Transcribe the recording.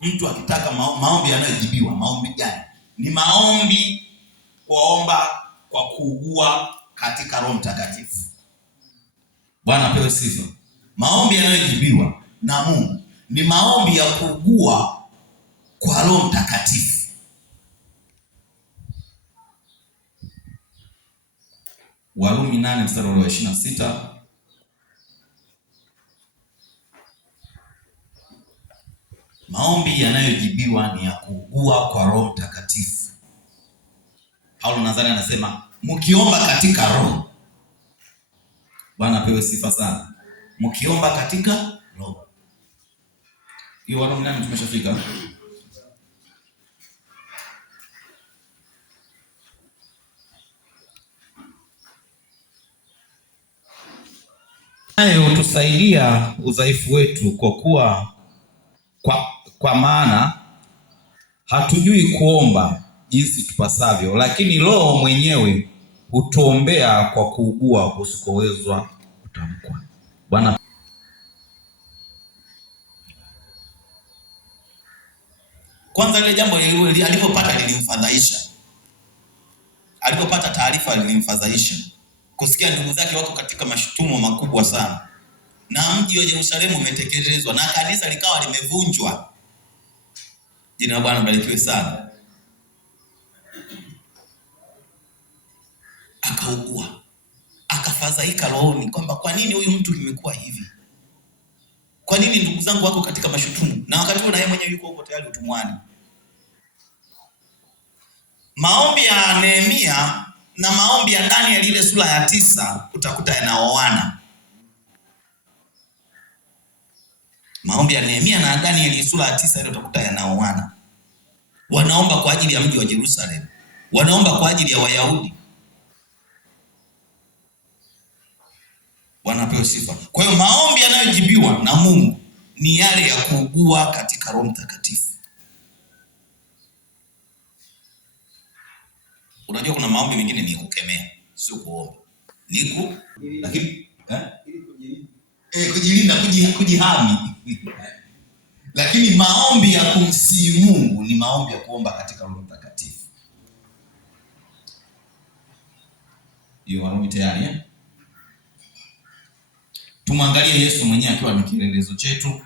mtu akitaka maombi yanayojibiwa, maombi gani? Ni maombi kuomba kwa kuugua katika Roho Mtakatifu. Bwana apewe sifa. Maombi yanayojibiwa na Mungu ni maombi ya kuugua kwa Roho Mtakatifu. Warumi 8:26. Maombi yanayojibiwa ni ya kuugua kwa Roho Mtakatifu. Paulo nadhani anasema mkiomba katika Roho. Bwana apewe sifa sana. Mkiomba katika Roho. Hiyo Warumi 8 tumeshafika. Naye hutusaidia udhaifu wetu, kwa maana hatujui kuomba jinsi tupasavyo, lakini Roho mwenyewe hutuombea kwa kuugua kusikowezwa kutamkwa. Bwana. Kwanza ile jambo alipopata lilimfadhaisha. Alipopata taarifa lilimfadhaisha. Kusikia ndugu zake wako katika mashutumu makubwa sana. Na mji wa Yerusalemu umetekelezwa na kanisa likawa limevunjwa. Jina la Bwana barikiwe sana. Akaugua. Akafadhaika rohoni kwamba kwa nini huyu mtu imekuwa hivi? Kwa nini ndugu zangu wako katika mashutumu? Na wakati huo na yeye mwenyewe yuko huko tayari utumwani. Maombi ya Nehemia na maombi ya Danieli ile sura ya 9 utakuta yanaoana. Maombi ya Nehemia na Danieli sura ya 9 ile utakuta yanaoana. Wanaomba kwa ajili ya mji wa Yerusalemu. Wanaomba kwa ajili ya Wayahudi. Wanapewa sifa. Kwa hiyo maombi yanayojibiwa na Mungu ni yale ya kuugua katika Roho Mtakatifu. Unajua kuna maombi mengine ni kukemea, sio kuomba. Lakini kujilinda, kujihami. Lakini maombi ya kumsihi Mungu ni maombi ya kuomba katika Roho Mtakatifu. Hiyo Warumi tayari. Tumwangalie Yesu mwenyewe akiwa ni kielelezo chetu.